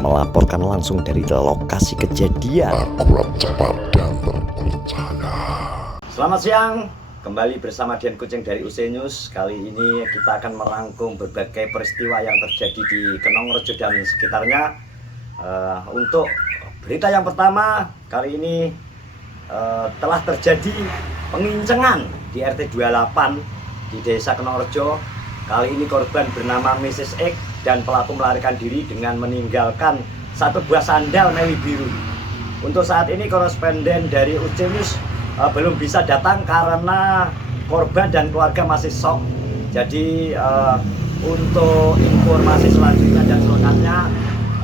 melaporkan langsung dari lokasi kejadian. Akurat, cepat, dan terpercaya. Selamat siang, kembali bersama Dian Kucing dari UC News. Kali ini kita akan merangkum berbagai peristiwa yang terjadi di Kenongrejo dan sekitarnya. Untuk berita yang pertama, kali ini telah terjadi pengincengan di RT 28 di Desa Kenongrejo. Kali ini korban bernama Mrs. X dan pelaku melarikan diri dengan meninggalkan satu buah sandal meli biru. Untuk saat ini koresponden dari UC News belum bisa datang karena korban dan keluarga masih shock. Jadi untuk informasi selanjutnya dan selengkapnya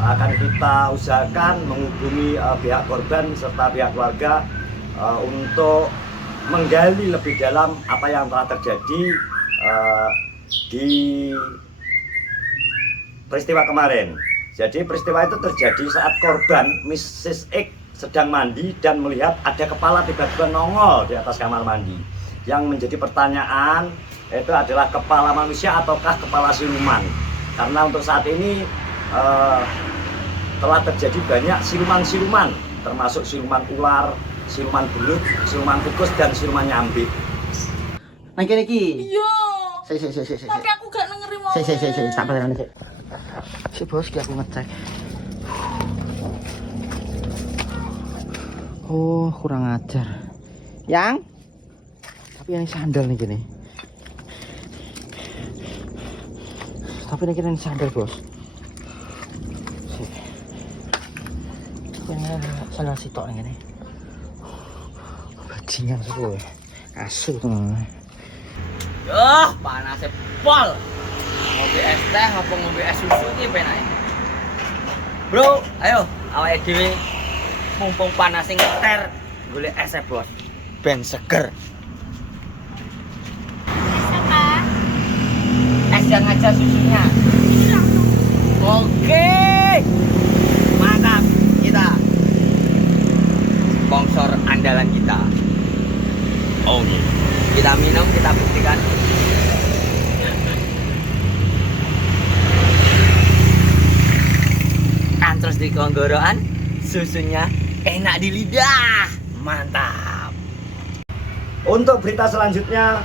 akan kita usahakan menghubungi pihak korban serta pihak keluarga untuk menggali lebih dalam apa yang telah terjadi di peristiwa kemarin. Jadi peristiwa itu terjadi saat korban Mrs. X sedang mandi dan melihat ada kepala tiba-tiba nongol di atas kamar mandi. Yang menjadi pertanyaan itu adalah kepala manusia ataukah kepala siluman. Karena untuk saat ini telah terjadi banyak siluman-siluman, termasuk siluman ular, siluman belut, siluman tikus, dan siluman nyambi. Nang kene iki. Iya. Sik. Tapi aku gak dengerin mau. Sik. Sabar tenan sik. Sik bos, ki aku ngecek. Oh, kurang ajar. Yang? Tapi ini sandal nih gini. Tapi ini sandal bos. Sik. Yang salah sitok nih gini. Bajingan kowe. Asu tenan. Panasnya pol. Ngopi es teh apa ngopi es susu iki penake. Bro, ayo awake dhewe mumpung panas ngeter golek es bos. Ben seger. Es yang aja susunya. Oke. Mantap kita. Sponsor andalan kita. Oh, kita minum, kita buktikan. Kan terus di tenggorokan, susunya enak di lidah. Mantap. Untuk berita selanjutnya,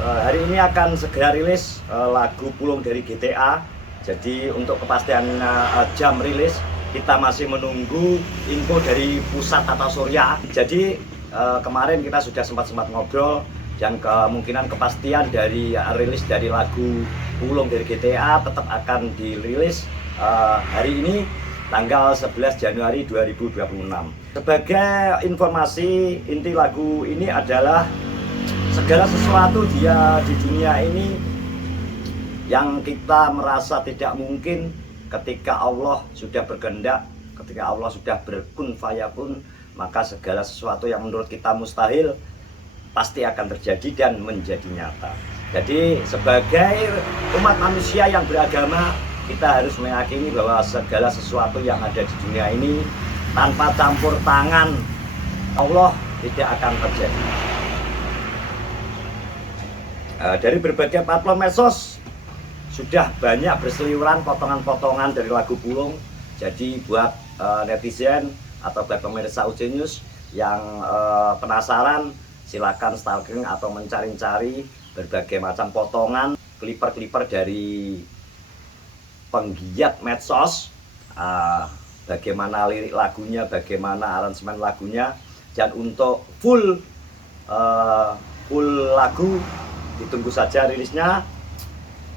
hari ini akan segera rilis lagu Pulung dari GTA. Jadi untuk kepastian jam rilis, kita masih menunggu info dari pusat tata surya. Jadi kemarin kita sudah sempat ngobrol dan kemungkinan kepastian dari rilis dari lagu Pulung dari GTA tetap akan dirilis hari ini tanggal 11 Januari 2026. Sebagai informasi, inti lagu ini adalah segala sesuatu dia di dunia ini yang kita merasa tidak mungkin ketika Allah sudah berkehendak, ketika Allah sudah berkun fayakun, maka segala sesuatu yang menurut kita mustahil pasti akan terjadi dan menjadi nyata. Jadi sebagai umat manusia yang beragama, kita harus meyakini bahwa segala sesuatu yang ada di dunia ini tanpa campur tangan Allah tidak akan terjadi. Dari berbagai platform medsos sudah banyak berseliweran potongan-potongan dari lagu Pulung. Jadi buat netizen atau pemirsa UC News yang penasaran, silakan stalking atau mencari-cari berbagai macam potongan kliper-kliper dari penggiat medsos, bagaimana lirik lagunya, bagaimana aransemen lagunya, dan untuk full lagu ditunggu saja rilisnya.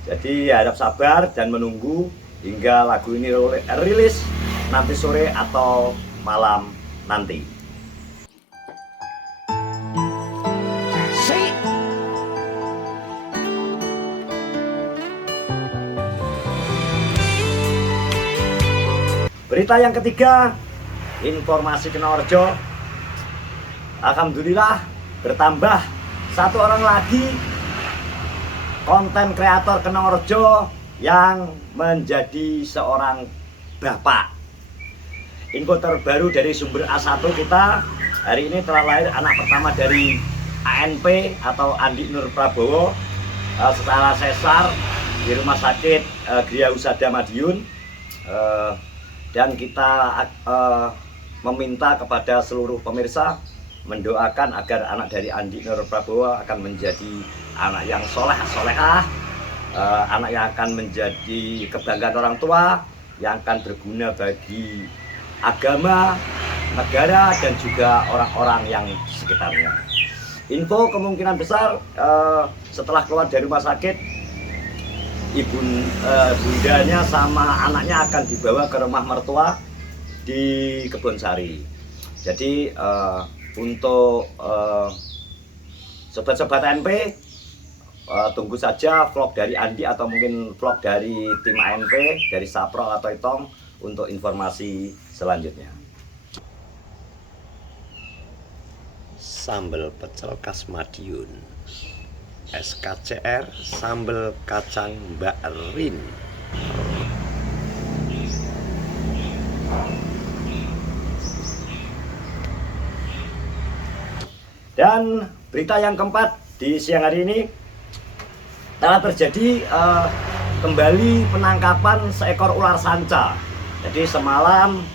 Jadi harap sabar dan menunggu hingga lagu ini rilis nanti sore atau malam nanti. Berita yang ketiga, informasi Kenongrejo. Alhamdulillah bertambah satu orang lagi konten kreator Kenongrejo yang menjadi seorang bapak. Info terbaru dari sumber A1 kita, hari ini telah lahir anak pertama dari ANP atau Andi Nur Prabowo secara sesar di Rumah Sakit Gria Husada Madiun. dan kita meminta kepada seluruh pemirsa mendoakan agar anak dari Andi Nur Prabowo akan menjadi anak yang solehah, anak yang akan menjadi kebanggaan orang tua, yang akan berguna bagi agama, negara, dan juga orang-orang yang di sekitarnya. Info kemungkinan besar setelah keluar dari rumah sakit, bundanya sama anaknya akan dibawa ke rumah mertua di Kebonsari. Jadi untuk sobat-sobat ANP, tunggu saja vlog dari Andi atau mungkin vlog dari tim ANP, dari Sapro atau Itong untuk informasi selanjutnya. Sambal pecel khas Madiun, SKCR sambal kacang Mbak Rin. Dan berita yang keempat di siang hari ini, telah terjadi kembali penangkapan seekor ular sanca. Jadi semalam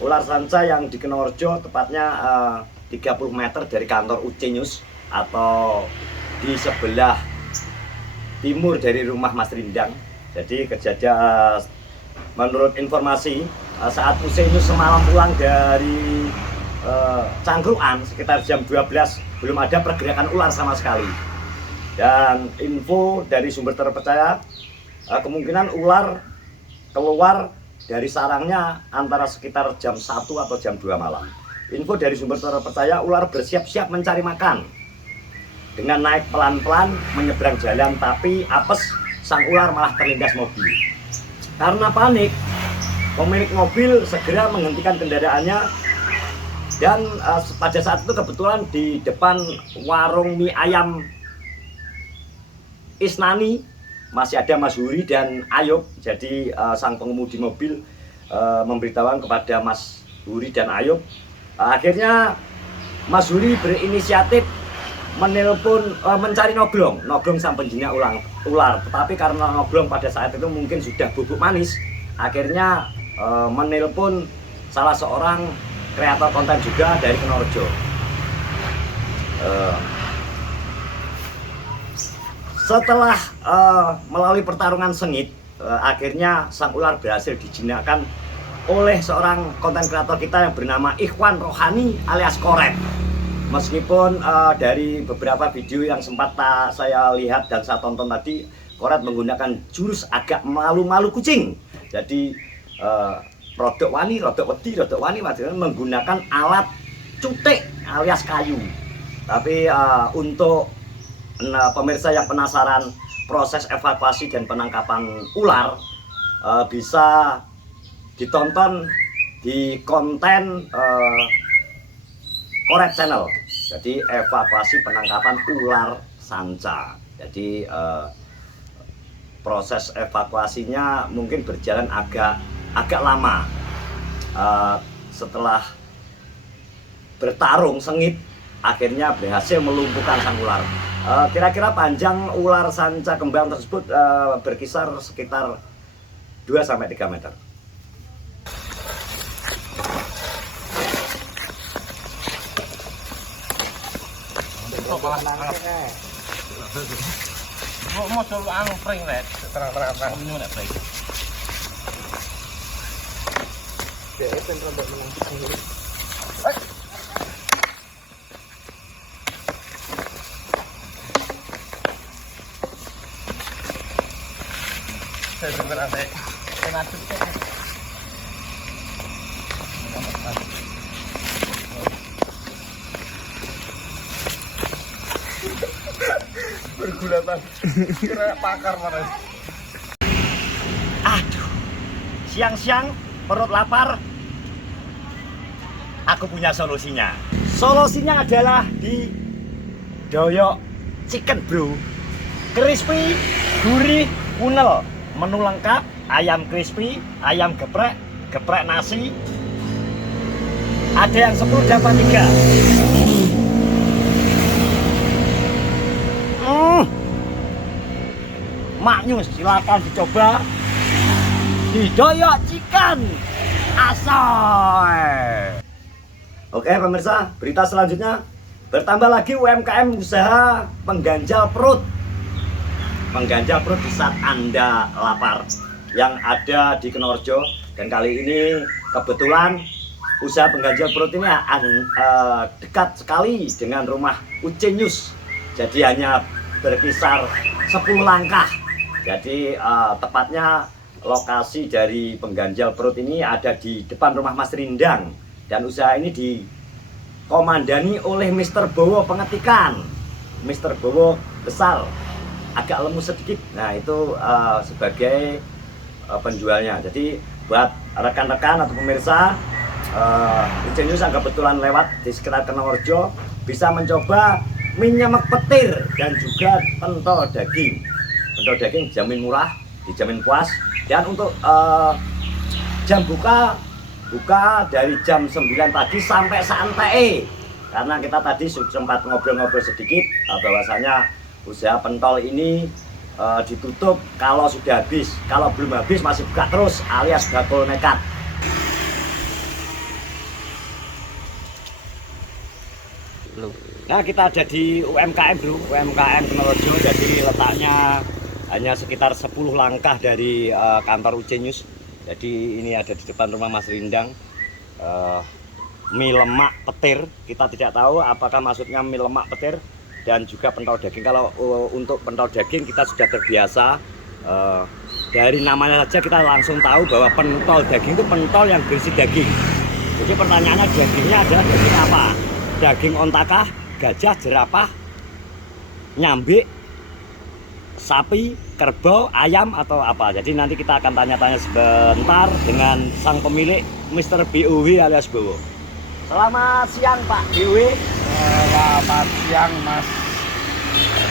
ular sanca yang di Kenorjo, tepatnya 30 meter dari kantor UC News atau di sebelah timur dari rumah Mas Rindang. Jadi kejadian menurut informasi saat UC News semalam pulang dari Cangkruan sekitar jam 12, belum ada pergerakan ular sama sekali. Dan info dari sumber terpercaya, kemungkinan ular keluar dari sarangnya antara sekitar jam 1 atau jam 2 malam. Info dari sumber terpercaya, ular bersiap-siap mencari makan dengan naik pelan-pelan menyeberang jalan, tapi apes sang ular malah terlindas mobil. Karena panik, pemilik mobil segera menghentikan kendaraannya. Dan pada saat itu kebetulan di depan warung mie ayam Isnani masih ada Mas Huri dan Ayub. Jadi sang pengemudi mobil memberitahukan kepada Mas Huri dan Ayub. Akhirnya Mas Huri berinisiatif menelpon mencari Noglong sang penjinak ular. Tetapi karena Noglong pada saat itu mungkin sudah bubuk manis, akhirnya menelpon salah seorang kreator konten juga dari Kenorjo. Setelah melalui pertarungan sengit, akhirnya sang ular berhasil dijinakkan oleh seorang konten kreator kita yang bernama Ikhwan Rohani alias Koret. Meskipun dari beberapa video yang sempat saya lihat dan saya tonton tadi, Koret menggunakan jurus agak malu-malu kucing. Jadi rodok wani, menggunakan alat cutek alias kayu. Tapi untuk pemirsa yang penasaran proses evakuasi dan penangkapan ular, bisa ditonton di konten Koret Channel. Jadi evakuasi penangkapan ular sanca. Jadi proses evakuasinya mungkin berjalan agak lama. Setelah bertarung sengit, akhirnya berhasil melumpuhkan sang ular. Kira-kira panjang ular sanca kembang tersebut berkisar sekitar 2-3 meter. Mau coba anu pring let, terang-terang minum nek pring. Dek ben rombak menang sendiri. Saya dengar ada penatut. Bergulatan kira pakar mana. Aduh, siang-siang perut lapar. Aku punya solusinya. Solusinya adalah di Doyok Chicken Bro. Crispy, gurih, kunel. Menu lengkap, ayam crispy, ayam geprek, geprek nasi. Ada yang 10 dapat 3. Maknyus, silakan dicoba di Doyok Chicken. asoy. Oke pemirsa, berita selanjutnya, bertambah lagi UMKM usaha pengganjal perut. Mengganjal perut di saat Anda lapar, yang ada di Kenorojo. Dan kali ini kebetulan usaha pengganjal perut ini dekat sekali dengan rumah Ucenius. Jadi hanya berkisar 10 langkah. Jadi tepatnya lokasi dari pengganjal perut ini ada di depan rumah Mas Rindang. Dan usaha ini dikomandani oleh Mr. Bowo Pengetikan. Mr. Bowo besar, agak lemu sedikit. Nah itu sebagai penjualnya. Jadi buat rekan-rekan atau pemirsa, Ucenius yang kebetulan lewat di sekitar Kenorojo bisa mencoba mie nyemek petir dan juga pentol daging. Pentol daging dijamin murah, dijamin puas. Dan untuk jam buka dari jam 9 pagi sampai santai. Karena kita tadi sempat ngobrol-ngobrol sedikit bahwasanya usaha pentol ini ditutup kalau sudah habis. Kalau belum habis masih buka terus alias bakul nekat. Nah kita ada di UMKM bro, UMKM Kenorojo. Jadi letaknya hanya sekitar 10 langkah dari kantor Ucenius. Jadi ini ada di depan rumah Mas Rindang. Mie lemak petir, kita tidak tahu apakah maksudnya mie lemak petir dan juga pentol daging. Kalau untuk pentol daging kita sudah terbiasa, dari namanya saja kita langsung tahu bahwa pentol daging itu pentol yang berisi daging. Jadi pertanyaannya dagingnya adalah daging apa? Daging ontakah, gajah, jerapah, nyambi, sapi, kerbau, ayam atau apa. Jadi nanti kita akan tanya-tanya sebentar dengan sang pemilik Mr. BOW alias Bowo. Selamat siang Pak BOW. Selamat siang Mas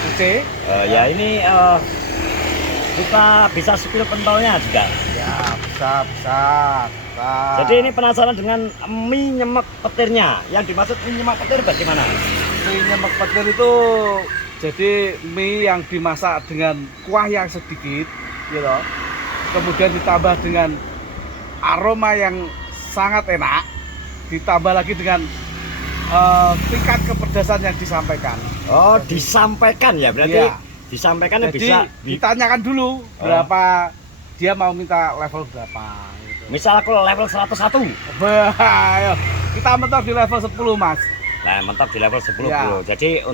Uce. Ya ini kita bisa spill pentolnya juga. Ya bisa. Jadi ini penasaran dengan mie nyemek petirnya. Yang dimaksud mie nyemek petir bagaimana? Mie nyemek petir itu jadi mie yang dimasak dengan kuah yang sedikit, gitu. Kemudian ditambah dengan aroma yang sangat enak, ditambah lagi dengan tingkat kepedasan yang disampaikan. Oh, disampaikan ya berarti? Iya. Disampaikan Jadi bisa ditanyakan dulu berapa dia mau minta level berapa. Gitu. Misal aku level 101. Ayo, kita mentok di level 10 Mas. Nah, mentok di level 10 Ya. bro. Jadi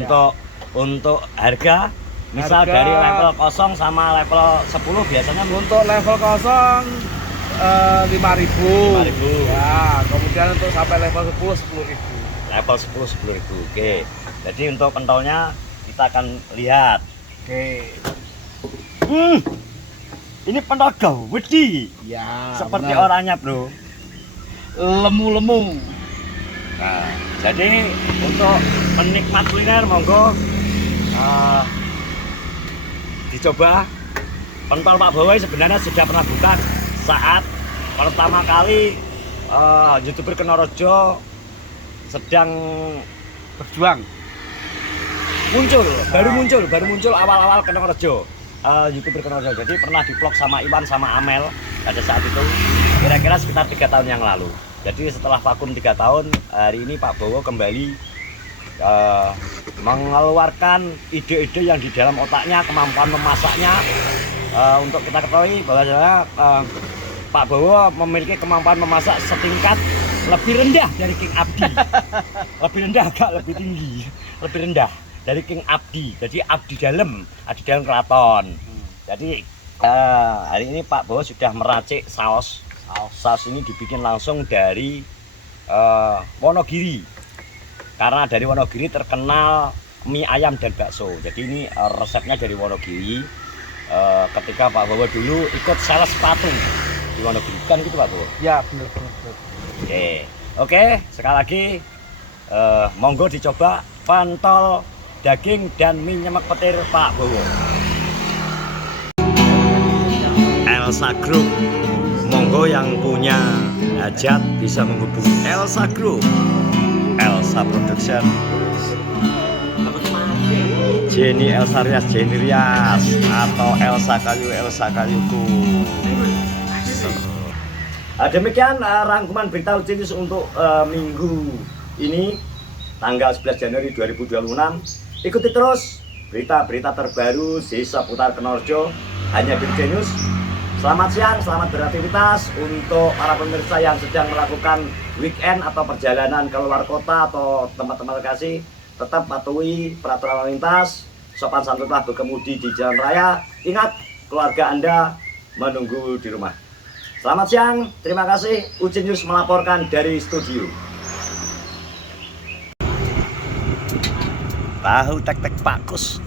untuk harga misal dari level 0 sama level 10 biasanya Untuk level 0 5.000. 5.000. Ya, kemudian untuk sampai level 10 10.000. level 10 10.000. Oke. Jadi untuk pentolnya kita akan lihat. Oke. Ini pentol gawedi. Ya, Seperti benar. orangnya, Bro. Lemu-lemu. Nah, jadi untuk penikmat kuliner monggo dicoba. Pentol Pak Bowo sebenarnya sudah pernah buka saat pertama kali YouTuber Kenorojo sedang Berjuang. baru muncul awal-awal Kenorojo. YouTuber Kenorojo. Jadi pernah di-vlog sama Iwan sama Amel pada saat itu kira-kira sekitar 3 tahun yang lalu. Jadi setelah vakum 3 tahun, hari ini Pak Bowo kembali mengeluarkan ide-ide yang di dalam otaknya, kemampuan memasaknya. Untuk kita ketahui bahwa Pak Bowo memiliki kemampuan memasak setingkat lebih rendah dari King Abdi. Lebih rendah, agak lebih tinggi, lebih rendah dari King Abdi. Jadi abdi dalam keraton. Jadi hari ini Pak Bowo sudah meracik saus. Saus ini dibikin langsung dari Wonogiri. Karena dari Wonogiri terkenal mie ayam dan bakso. Jadi ini resepnya dari Wonogiri. Ketika Pak Bowo dulu ikut sales sepatu di Wonogiri, kan gitu Pak Bowo? Ya, benar. Oke, sekali lagi monggo dicoba pentol daging dan mie nyemek petir Pak Bowo. Elsa Group, monggo yang punya hajat bisa menghubungi Elsa Group, Elsa Production, Jenny Elsa Rias atau Elsa Kayuku. Demikian rangkuman berita Ucin News untuk minggu ini tanggal 11 Januari 2026. Ikuti terus berita-berita terbaru di seputar Kenorjo hanya di Ucin News. Selamat siang, selamat beraktivitas untuk para pemirsa yang sedang melakukan weekend atau perjalanan ke luar kota atau tempat-tempat lokasi. Tetap patuhi peraturan lalu lintas, sopan santunlah berkemudi di jalan raya. Ingat, keluarga Anda menunggu di rumah. Selamat siang, terima kasih. Ucin News melaporkan dari studio. Tahu tek-tek pakus.